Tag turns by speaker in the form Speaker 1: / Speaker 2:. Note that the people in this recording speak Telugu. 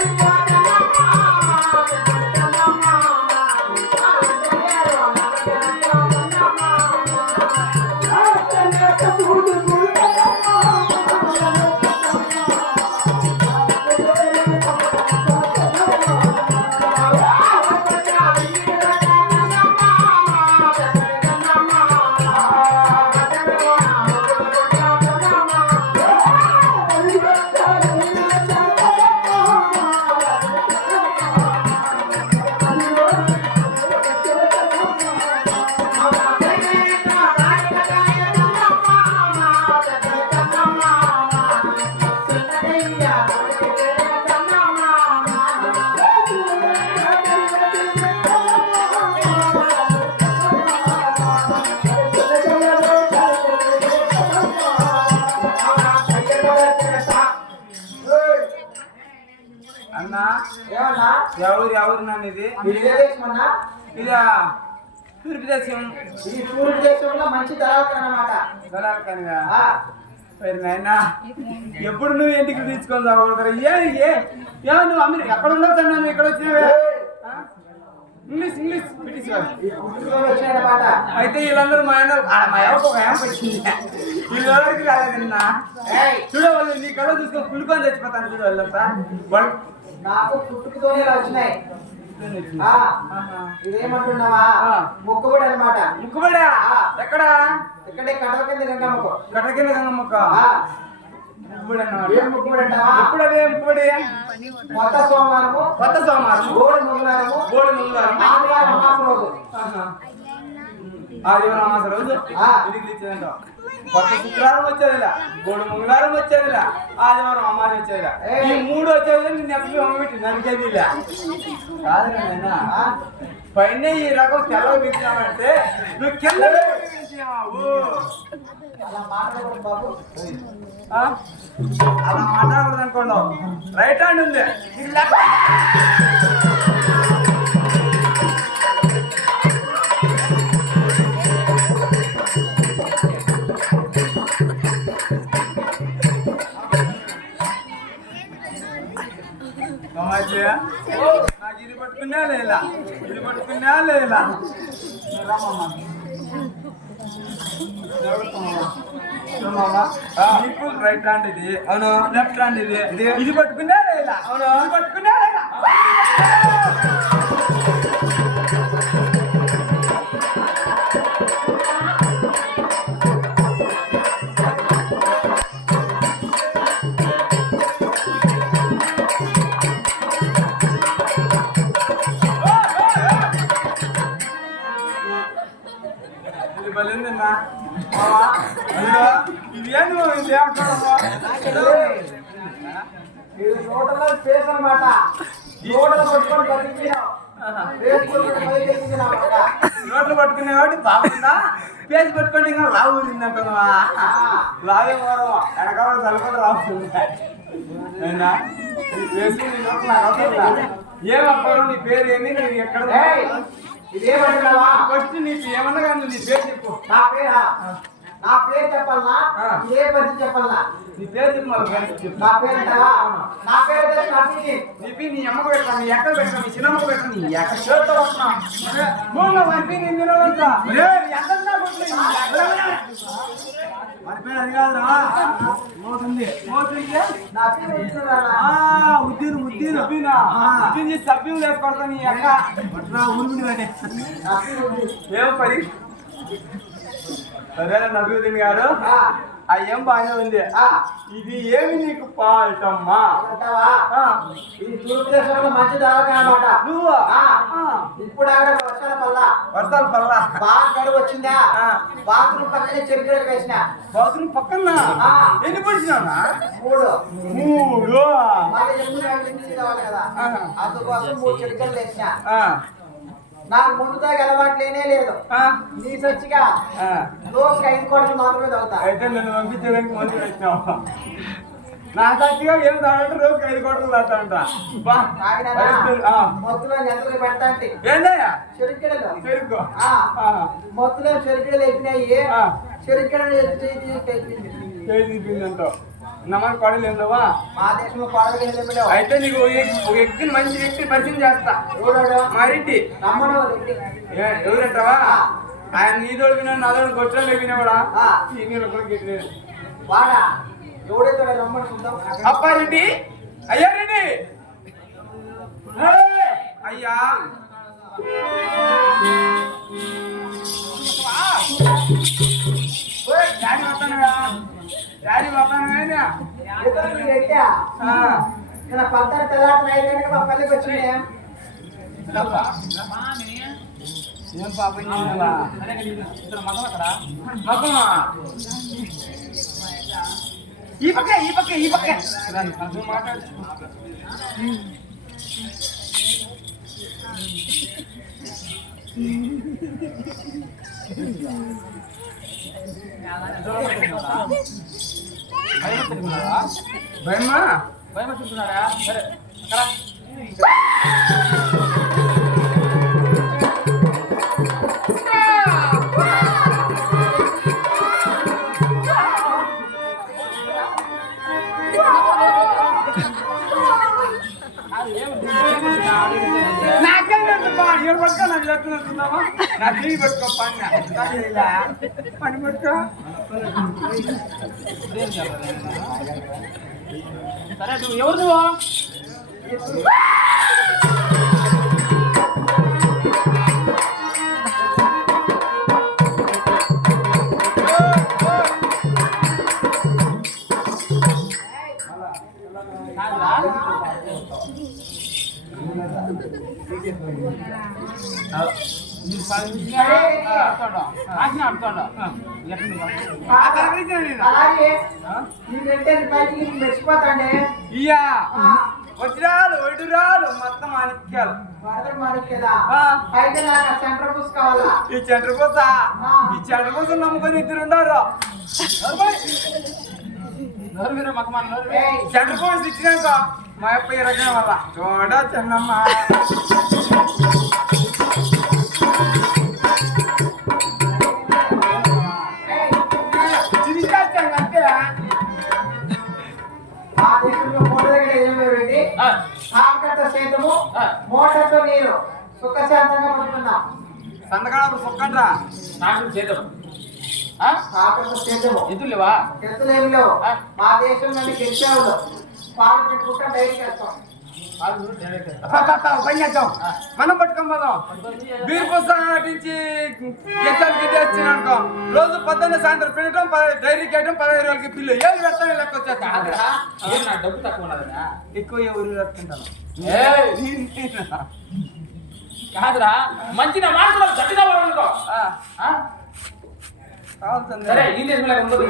Speaker 1: Thank
Speaker 2: you. ఎవరు నన్ను ఇది.
Speaker 1: ఇది
Speaker 2: తూర్పు దేశం.
Speaker 1: ఈ తూర్పు దేశంలో మంచి అన్నమాట.
Speaker 2: మరి నాయనా ఎప్పుడు నువ్వు ఇంటికి తీసుకొని ఏ ఏ నువ్వు అమ్మ ఎక్కడ ఉండొచ్చు నువ్వు ఇక్కడ వచ్చినావే? ఇంగ్లీష్ ఇంగ్లీష్ బ్రిటిష్
Speaker 1: వచ్చినాయన్నమాట
Speaker 2: అయితే వీళ్ళందరూ మా ఆయన మా ఎవరికి ఒక ఏం పెట్టింది వీళ్ళెవరికి రాలేదన్నా
Speaker 1: ఏయ్,
Speaker 2: చూడ వాళ్ళు నీ కళ్ళ చూసుకొని కుళ్ళుకొని చచ్చిపోతాను చూడు వాళ్ళంతా. వాళ్ళు
Speaker 1: నాకు పుట్టుకతోనే వచ్చినాయి. ఇదేమంటున్నావా. మొక్కుబడి అన్నమాట.
Speaker 2: ముక్కుబడా? ఎక్కడ?
Speaker 1: ఇక్కడే కడవ కింద గంగమ్మకు
Speaker 2: గట్ట కింద గంగమ్మక్క
Speaker 1: కొత్త సోమవారము
Speaker 2: కొత్త సోమవారం.
Speaker 1: గోడు మంగళవారము
Speaker 2: గోడు మంగళవారం.
Speaker 1: ఆదివారం రోజు
Speaker 2: ఆహా. ఆదివారం అమాస రోజు? తెచ్చేదంట కొత్త శుక్రవారం వచ్చేదిలా గోడు మంగళవారం వచ్చేదిలా ఆదివారం అమాస వచ్చేదిలా. ఈ మూడు వచ్చేది నిన్ను ఎప్పుడు అమ్మబెట్టి నరికేదిలా కాదు పైన ఈ రకం తెల్లవి పెట్టినామంటే నువ్వు కింద
Speaker 1: అలా మాట్లాడకూడదు బాబు
Speaker 2: అలా మాట్లాడకూడదు అనుకోండి రైట్ హ్యాండ్ ఉంది నాకు ఇది పట్టుకున్నా లేదా ఇది పట్టుకున్నా లేదా రమ్మమ్మా. రైట్ హ్యాండ్ ఇది. అవును లెఫ్ట్ హ్యాండ్ ఇది ఇది పట్టుకున్నా అవును పట్టుకున్నా బాబు, ఇది?
Speaker 1: ఇది నోటలో స్పేస్ అన్నమాట. నోటలో పట్టుకొని బతికినావు.
Speaker 2: నోట్లు పట్టుకునే వాడి బాగుందా? పేజ్ పట్టుకుంటే ఇంకా లావు ఊరిందంటున్నావా లావే మోరం వెనకాల సరిపడ రాస్తుంది అయినా నీ పేరు పేరు ఏమి నువ్వు ఎక్కడ
Speaker 1: ఇదేమంటున్నావా
Speaker 2: ఫస్ట్ నీకు ఏమన్నా కానీ నీ పేరు చెప్పు.
Speaker 1: నా పేరా? నా పేరు చెప్పాలనా?
Speaker 2: ఆ.
Speaker 1: ఏ పద్ధతి చెప్పాలనా?
Speaker 2: నీ పేరు చెప్పు మళ్ళీ పేరు చెప్పు.
Speaker 1: నా పేరు నా పేరు నవ్విని.
Speaker 2: నీ అమ్మకు పెట్టా నీ ఎక్కడ పెట్టా నీ చిన్నమ్మకు పెట్టా నీ ఎక్కడ చేతితో వస్తున్నా మూడు వంపి నేను తినవంతా మన పేరు అది కాదురా. మోతుంది. మోతుంది.
Speaker 1: నా పేరు
Speaker 2: ఆ ఉద్దీను ఉద్దీను ఉద్దీనా ఉద్దీన్ చేసి సభ్యం వేసుకొడతా నీ అక్క?
Speaker 1: పేరు
Speaker 2: పని సరేనా నబీవుద్దీన్ గారు
Speaker 1: ఆ,
Speaker 2: ఏం బాగానే ఉంది.
Speaker 1: ఆ,
Speaker 2: ఇది ఏమి నీకు పాల్టమ్మా?
Speaker 1: అంటావా
Speaker 2: ఆ,
Speaker 1: ఇది తూర్పు దేశంలో మంచి దాకా అన్నమాట
Speaker 2: నువ్వు?
Speaker 1: ఇప్పుడు ఆడ వర్షాల వల్ల
Speaker 2: వర్షాలు పల్లా.
Speaker 1: బాగా గడువు వచ్చిందా. బాత్రూమ్ పక్కనే చెరుకు వేసిన.
Speaker 2: బాత్రూమ్ పక్కన. ఎన్ని పడిచినా
Speaker 1: మూడు.
Speaker 2: మూడు.
Speaker 1: అందుకోసం మూడు చెరుకులు వేసిన. నాకు ముందు తాగి అలవాటు లేనే లేదు.
Speaker 2: ఆ,
Speaker 1: నీ సచ్చిగా
Speaker 2: ఆ.
Speaker 1: రోజుకి ఐదు కోట్లు మాత్రమే తాగుతా
Speaker 2: అయితే నన్ను పంపించడానికి మంది పెట్టినావు నా సాక్షిగా ఏం తాగంటే రోజుకి ఐదు కోట్లు పరిస్థితి, ఆ.
Speaker 1: మొత్తులో నెలకి పెడతా అంటే? చెరుకెడలు. ఆ, మొత్తులో చెరుకెడలు
Speaker 2: ఆ.
Speaker 1: చెరుకెడలు ఎత్తి
Speaker 2: చేయి తీపిందంటావు నమ్మకం పడలేదు ఏందవ్వా
Speaker 1: మా దేశంలో వెళ్ళావు
Speaker 2: అయితే నీకు ఒక వ్యక్తిని మంచి వ్యక్తిని పరిచయం చేస్తా. మరింటి
Speaker 1: నమ్మను రెడ్డి.
Speaker 2: ఏ- ఎవరంటావా? ఆయన నీ తోడు నా తోడు గొట్టలు లేపినవాడా
Speaker 1: ఆ.
Speaker 2: ఈ నీళ్ళు కూడా గిట్ల
Speaker 1: వాడా? ఎవడైతే రమ్మని చూద్దాం.
Speaker 2: అప్పారెడ్డి అయ్యా రెడ్డి! అయ్యా. డాడీ వస్తానుగా
Speaker 1: రెడ్డా ఇక్కడ పద్దరు తెల్లారి నైట్ కనుక మా పల్లెకి వచ్చిండే
Speaker 2: ఏం పాపం? మగమా? ఈ పక్క ఈ పక్క ఈ పక్క. రండి, కొంచెం మాట్లాడు భయమా
Speaker 3: భయం చూస్తున్నాడా సరే రా.
Speaker 2: నాకేం తెలుసు బా, ఎవరు పట్టుకో నాకు చెప్తున్నావా? నా చెయ్యి పట్టుకో పని నాకు ఇలా. పని పట్టుకో
Speaker 3: సరే నువ్వు ఎవరు నువ్వు
Speaker 2: ఇయ్యా. వజ్రాలు వడురాలు మొత్తం మాణిక్యాలు. ఈ చంద్రబోస ఈ చంద్రబోస నమ్ముకొని ఇద్దరు ఉన్నారు.
Speaker 1: ఏయ్,
Speaker 2: చంద్రబోస్ ఇచ్చినాక మా అప్ప ఇరగడం వల్ల. చూడ చెన్నమ్మ. సంతకాలకు సుక్కండ్రా
Speaker 3: నాకు చేద్దాం ఎదురు లేవా?
Speaker 1: మా దేశం నుండి గెలిచేవాళ్ళు పాలు పెట్టుకుంటా
Speaker 2: పని చేద్దాం మనం పట్టుకొని పోదాం. బీర్ పుస్తకం నటించి అనుకో. రోజు పొద్దున్న సాయంత్రం పెట్టడం డైరీ కేయడం పదహైదు రోజులకి పిల్లు. ఏది పెట్టడం లెక్క వచ్చేస్తా.
Speaker 3: డబ్బు తక్కువ ఉన్నదా?
Speaker 2: ఎక్కువ ఎవరు పెట్టుకుంటాను
Speaker 3: కాదురా మంచి నా మాటలు గట్టిగా పడనుకో సరే ఈ ఉండదు